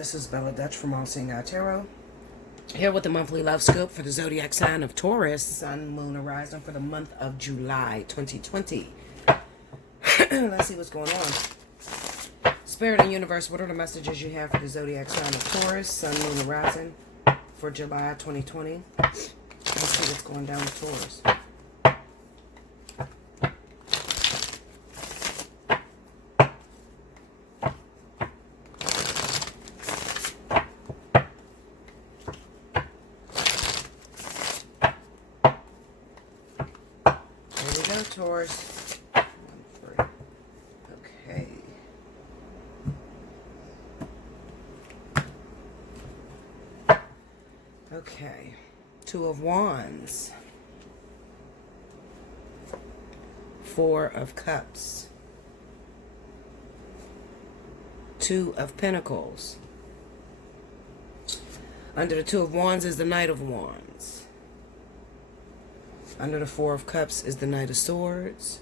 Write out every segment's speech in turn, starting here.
This is Bella Dutch from Allseeingeyetarot. Here with the monthly love scope for the zodiac sign of Taurus, Sun, Moon, and Rising for the month of July 2020. Let's see what's going on. Spirit and Universe, what are the messages you have for the zodiac sign of Taurus, Sun, Moon, and Rising for July 2020? Let's see what's going down with Taurus. Taurus. 1, 3. Okay. Okay. 2 of Wands. 4 of Cups. 2 of Pentacles. Under the 2 of Wands is the Knight of Wands. Under the 4 of Cups is the Knight of Swords.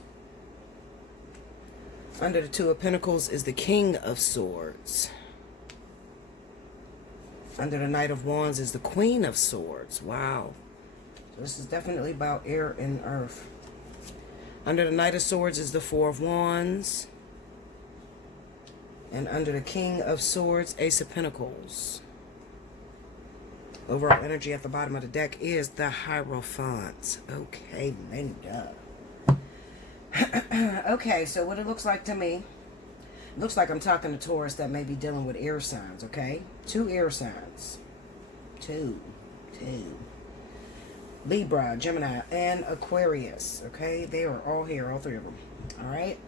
Under the 2 of Pentacles is the King of Swords. Under the Knight of Wands is the Queen of Swords. Wow. So this is definitely about air and earth. Under the Knight of Swords is the 4 of Wands. And under the King of Swords, Ace of Pentacles. Overall energy at the bottom of the deck is the Hierophant. Okay, Linda. Okay, so what it looks like to me, it looks like I'm talking to Taurus that may be dealing with air signs, okay? 2 air signs. Two. Libra, Gemini, and Aquarius, okay? They are all here, all 3 of them. All right?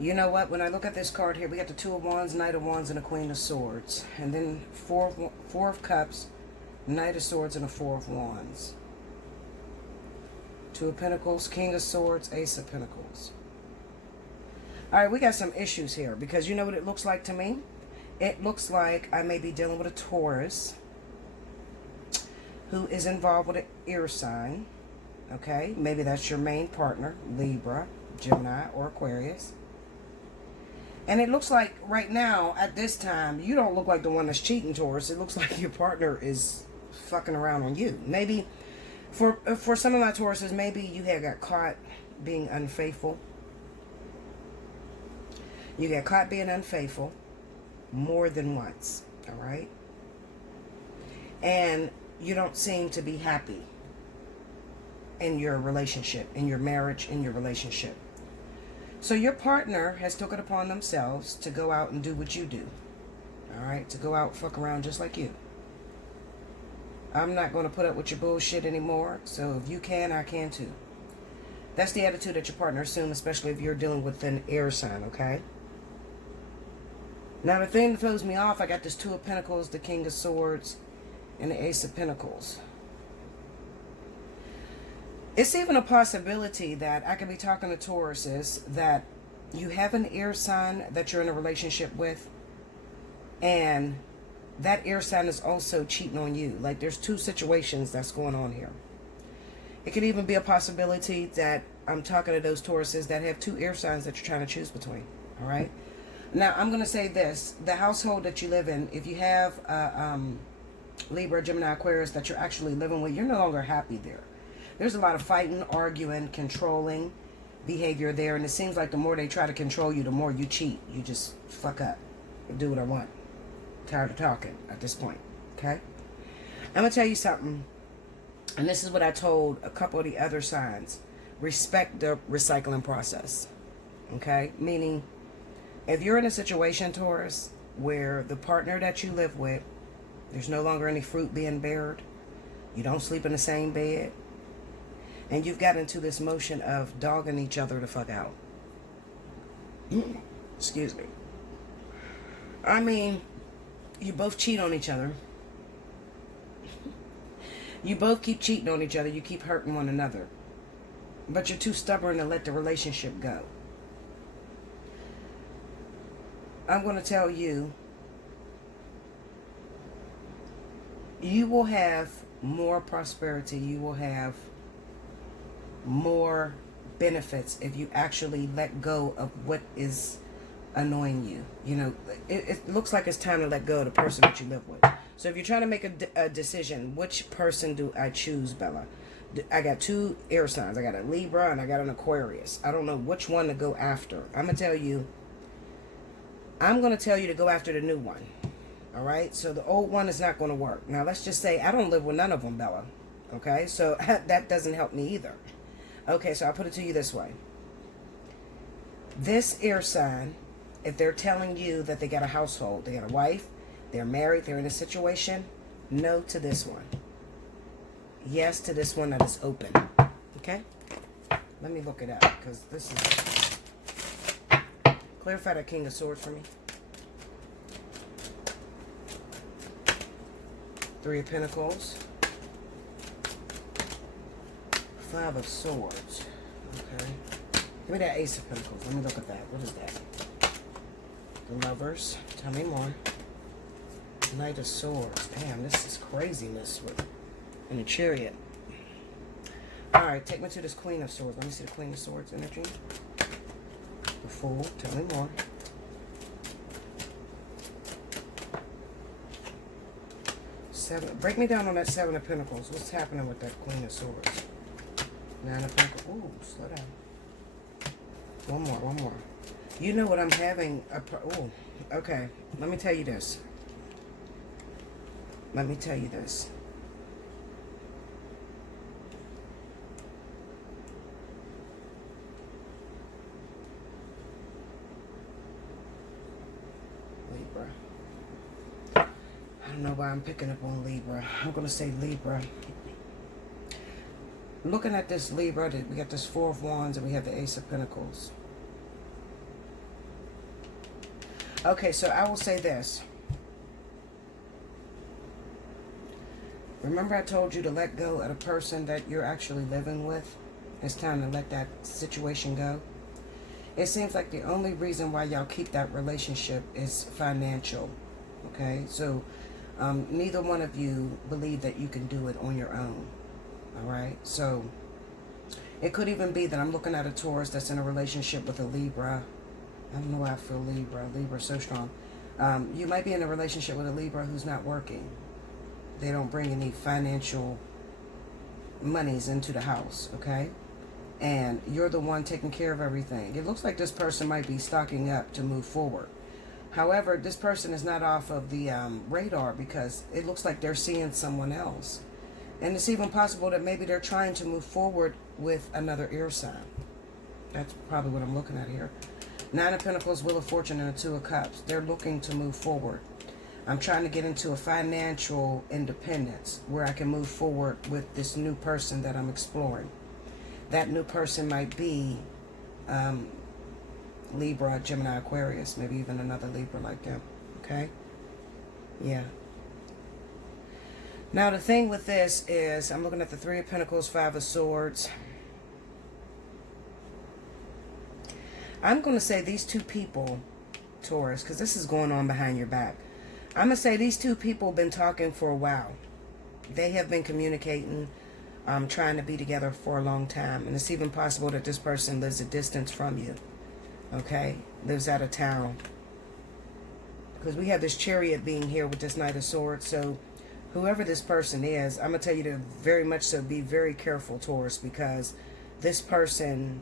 You know what? When I look at this card here, we got the 2 of Wands, Knight of Wands, and a Queen of Swords. And then 4 of Cups, Knight of Swords, and a 4 of Wands. 2 of Pentacles, King of Swords, Ace of Pentacles. Alright, we got some issues here. Because you know what it looks like to me? It looks like I may be dealing with a Taurus who is involved with an air sign. Okay? Maybe that's your main partner, Libra, Gemini, or Aquarius. And it looks like right now, at this time, you don't look like the one that's cheating, Taurus. It looks like your partner is fucking around on you. Maybe, for some of my Tauruses, maybe you had got caught being unfaithful. You got caught being unfaithful more than once, all right? And you don't seem to be happy in your relationship, in your marriage, in your relationship. So your partner has took it upon themselves to go out and do what you do. Alright? To go out fuck around just like you. I'm not going to put up with your bullshit anymore. So if you can, I can too. That's the attitude that your partner assumes, especially if you're dealing with an air sign, okay? Now the thing that throws me off, I got this 2 of Pentacles, the King of Swords, and the Ace of Pentacles. It's even a possibility that I could be talking to Tauruses that you have an air sign that you're in a relationship with, and that air sign is also cheating on you. Like there's 2 situations that's going on here. It could even be a possibility that I'm talking to those Tauruses that have 2 air signs that you're trying to choose between. All right. Now I'm going to say this: the household that you live in, if you have Libra, Gemini, Aquarius that you're actually living with, you're no longer happy there. There's a lot of fighting, arguing, controlling behavior there. And it seems like the more they try to control you, the more you cheat. You just fuck up and do what I want. Tired of talking at this point. Okay? I'm going to tell you something. And this is what I told a couple of the other signs. Respect the recycling process. Okay? Meaning, if you're in a situation, Taurus, where the partner that you live with, there's no longer any fruit being bared. You don't sleep in the same bed. And you've got into this motion of dogging each other the fuck out. Excuse me. I mean, you both cheat on each other. You both keep cheating on each other. You keep hurting one another. But you're too stubborn to let the relationship go. I'm going to tell you, you will have more prosperity. You will have more benefits if you actually let go of what is annoying you. You know, it looks like it's time to let go of the person that you live with. So if you're trying to make a decision, which person do I choose, Bella? I got 2 air signs. I got a Libra and I got an Aquarius. I don't know which one to go after. I'm going to tell you to go after the new one. All right? So the old one is not going to work. Now, let's just say I don't live with none of them, Bella. Okay? So that doesn't help me either. Okay, so I'll put it to you this way. This air sign, if they're telling you that they got a household, they got a wife, they're married, they're in a situation, no to this one. Yes to this one that is open. Okay? Let me look it up, because this is... Clarify the King of Swords for me. 3 of Pentacles. 5 of Swords. Okay. Give me that Ace of Pentacles. Let me look at that. What is that? The Lovers. Tell me more. Knight of Swords. Damn, this is craziness with... And the Chariot. Alright, take me to this Queen of Swords. Let me see the Queen of Swords energy. The Fool. Tell me more. Break me down on that 7 of Pentacles. What's happening with that Queen of Swords? 9 of Pentacles. Ooh, slow down. One more. You know what I'm having? Oh, okay. Let me tell you this. Libra. I don't know why I'm picking up on Libra. I'm going to say Libra. Looking at this Libra, we got this 4 of Wands and we have the Ace of Pentacles. Okay, so I will say this. Remember I told you to let go of the person that you're actually living with? It's time to let that situation go. It seems like the only reason why y'all keep that relationship is financial. Okay, so neither one of you believe that you can do it on your own. All right, so it could even be that I'm looking at a Taurus that's in a relationship with a Libra. I don't know why I feel Libra. Libra's so strong. You might be in a relationship with a Libra who's not working. They don't bring any financial monies into the house, okay? And you're the one taking care of everything. It looks like this person might be stocking up to move forward. However, this person is not off of the radar because it looks like they're seeing someone else. And it's even possible that maybe they're trying to move forward with another air sign. That's probably what I'm looking at here. 9 of Pentacles, Wheel of Fortune, and a 2 of Cups. They're looking to move forward. I'm trying to get into a financial independence where I can move forward with this new person that I'm exploring. That new person might be Libra, Gemini, Aquarius, maybe even another Libra like them. Okay? Yeah. Now the thing with this is, I'm looking at the 3 of Pentacles, 5 of Swords. I'm going to say these 2 people, Taurus, because this is going on behind your back. I'm going to say these 2 people have been talking for a while. They have been communicating, trying to be together for a long time. And it's even possible that this person lives a distance from you. Okay? Lives out of town. Because we have this Chariot being here with this Knight of Swords. So whoever this person is, I'm going to tell you to very much so be very careful, Taurus, because this person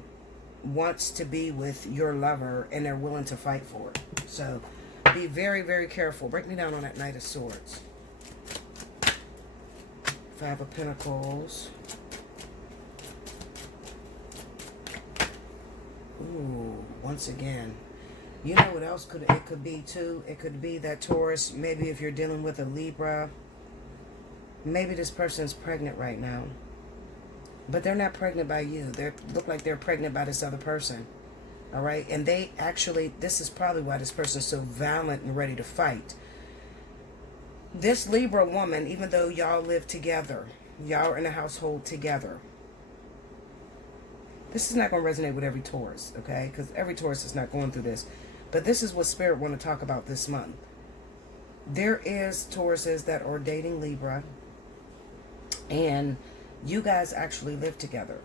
wants to be with your lover and they're willing to fight for it. So be very, very careful. Break me down on that Knight of Swords. 5 of Pentacles. Ooh, once again. You know what else it could be too? It could be that Taurus, maybe if you're dealing with a Libra, maybe this person's pregnant right now. But they're not pregnant by you. They look like they're pregnant by this other person. All right? And they actually, this is probably why this person is so violent and ready to fight. This Libra woman, even though y'all live together, y'all are in a household together, this is not going to resonate with every Taurus, okay? Because every Taurus is not going through this. But this is what Spirit want to talk about this month. There is Tauruses that are dating Libra, and you guys actually live together.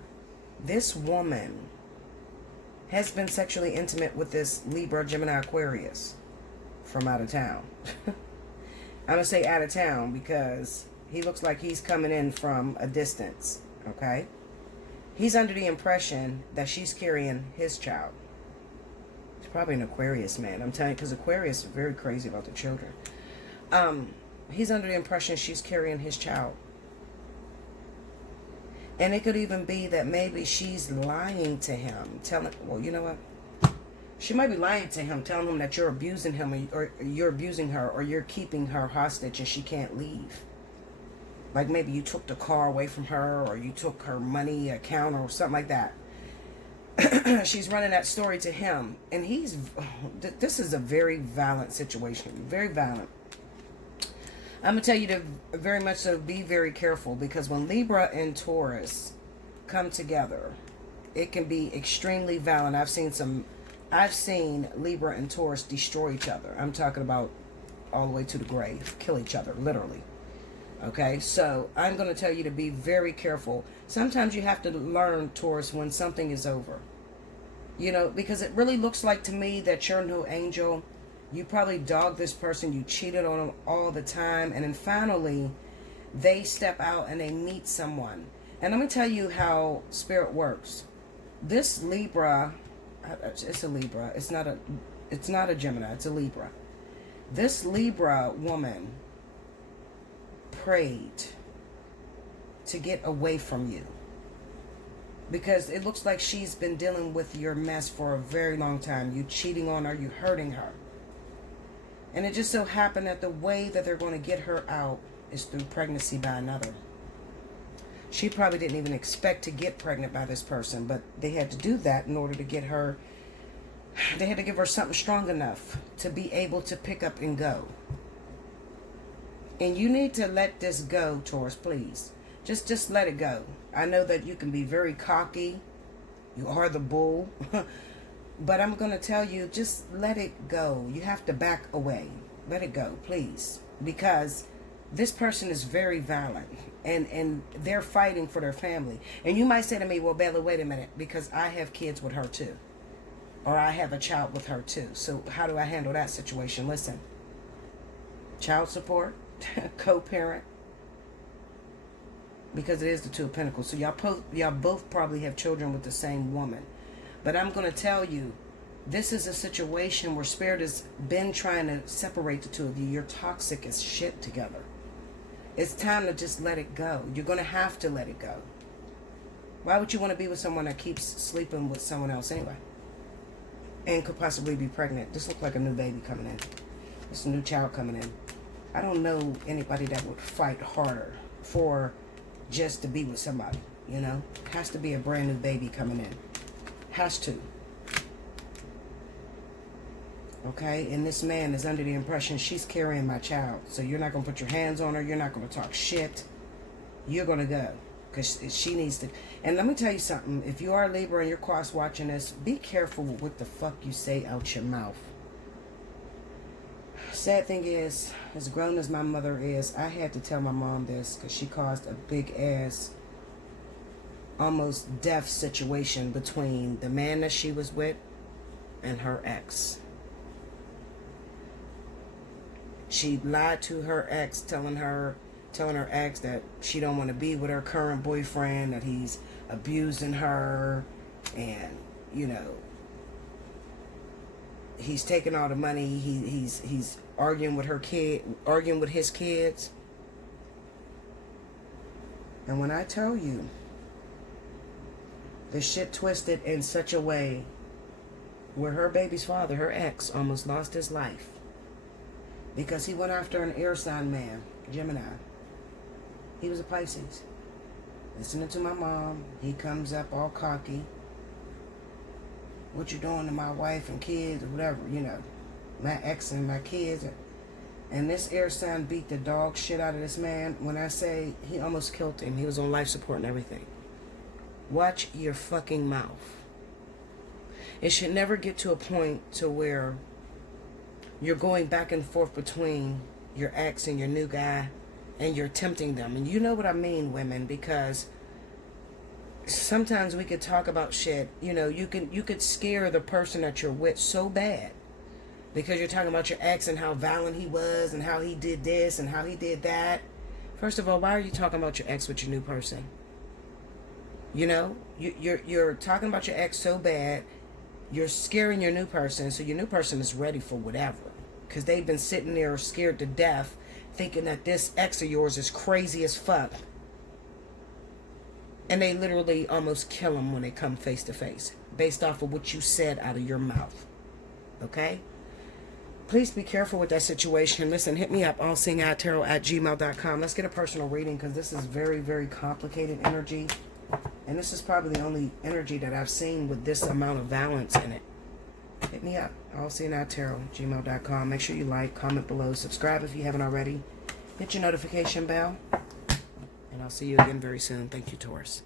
This woman has been sexually intimate with this Libra, Gemini, Aquarius from out of town. I'm going to say out of town because he looks like he's coming in from a distance, okay? He's under the impression that she's carrying his child. He's probably an Aquarius man, I'm telling you, because Aquarius are very crazy about the children. He's under the impression she's carrying his child. And it could even be that maybe she's lying to him, telling, well, you know what? She might be lying to him, telling him that you're abusing him or you're abusing her or you're keeping her hostage and she can't leave. Like maybe you took the car away from her or you took her money account or something like that. She's running that story to him. And this is a very violent situation. Very violent. I'm going to tell you to very much so be very careful, because when Libra and Taurus come together, it can be extremely violent. I've seen Libra and Taurus destroy each other. I'm talking about all the way to the grave, kill each other, literally. Okay, so I'm going to tell you to be very careful. Sometimes you have to learn, Taurus, when something is over. You know, because it really looks like to me that you're no angel. You probably dogged this person. You cheated on them all the time. And then finally, they step out and they meet someone. And let me tell you how spirit works. This Libra, it's a Libra. It's not a Gemini. It's a Libra. This Libra woman prayed to get away from you, because it looks like she's been dealing with your mess for a very long time. You cheating on her, you hurting her. And it just so happened that the way that they're going to get her out is through pregnancy by another. She probably didn't even expect to get pregnant by this person, but they had to do that in order to get her. They had to give her something strong enough to be able to pick up and go. And you need to let this go, Taurus, please. Just let it go. I know that you can be very cocky. You are the bull. But I'm going to tell you, just let it go. You have to back away. Let it go, please. Because this person is very violent. And they're fighting for their family. And you might say to me, well, Bella, wait a minute. Because I have kids with her too. Or I have a child with her too. So how do I handle that situation? Listen. Child support. Co-parent. Because it is the Two of Pentacles. So y'all both probably have children with the same woman. But I'm going to tell you, this is a situation where Spirit has been trying to separate the two of you. You're toxic as shit together. It's time to just let it go. You're going to have to let it go. Why would you want to be with someone that keeps sleeping with someone else anyway? And could possibly be pregnant. This looks like a new baby coming in. It's a new child coming in. I don't know anybody that would fight harder for just to be with somebody, you know? Has to be a brand new baby coming in. Has to. Okay? And this man is under the impression she's carrying my child. So you're not going to put your hands on her. You're not going to talk shit. You're going to go. Because she needs to. And let me tell you something. If you are Libra and you're cross watching this, be careful with what the fuck you say out your mouth. Sad thing is, as grown as my mother is, I had to tell my mom this because she caused a big ass, almost death situation between the man that she was with and her ex. She lied to her ex, telling her ex that she don't want to be with her current boyfriend, that he's abusing her, and you know, he's taking all the money. He's arguing with her kid, arguing with his kids. And when I tell you, the shit twisted in such a way where her baby's father, her ex, almost lost his life because he went after an air sign man, Gemini. He was a Pisces. Listening to my mom, he comes up all cocky. What you doing to my wife and kids or whatever, you know, my ex and my kids. And this air sign beat the dog shit out of this man. When I say he almost killed him, he was on life support and everything. Watch your fucking mouth. It should never get to a point to where you're going back and forth between your ex and your new guy and you're tempting them. And you know what I mean, women, because sometimes we could talk about shit. You know, you could scare the person that you're with so bad because you're talking about your ex and how violent he was and how he did this and how he did that. First of all, why are you talking about your ex with your new person? You know, you're talking about your ex so bad, you're scaring your new person, so your new person is ready for whatever. Because they've been sitting there scared to death, thinking that this ex of yours is crazy as fuck. And they literally almost kill them when they come face to face, based off of what you said out of your mouth. Okay? Please be careful with that situation. Listen, hit me up, allseeingeyetarot@gmail.com. Let's get a personal reading, because this is very, very complicated energy. And this is probably the only energy that I've seen with this amount of balance in it. Hit me up, allseeingeyetarot@gmail.com. Make sure you like, comment below, subscribe if you haven't already. Hit your notification bell. And I'll see you again very soon. Thank you, Taurus.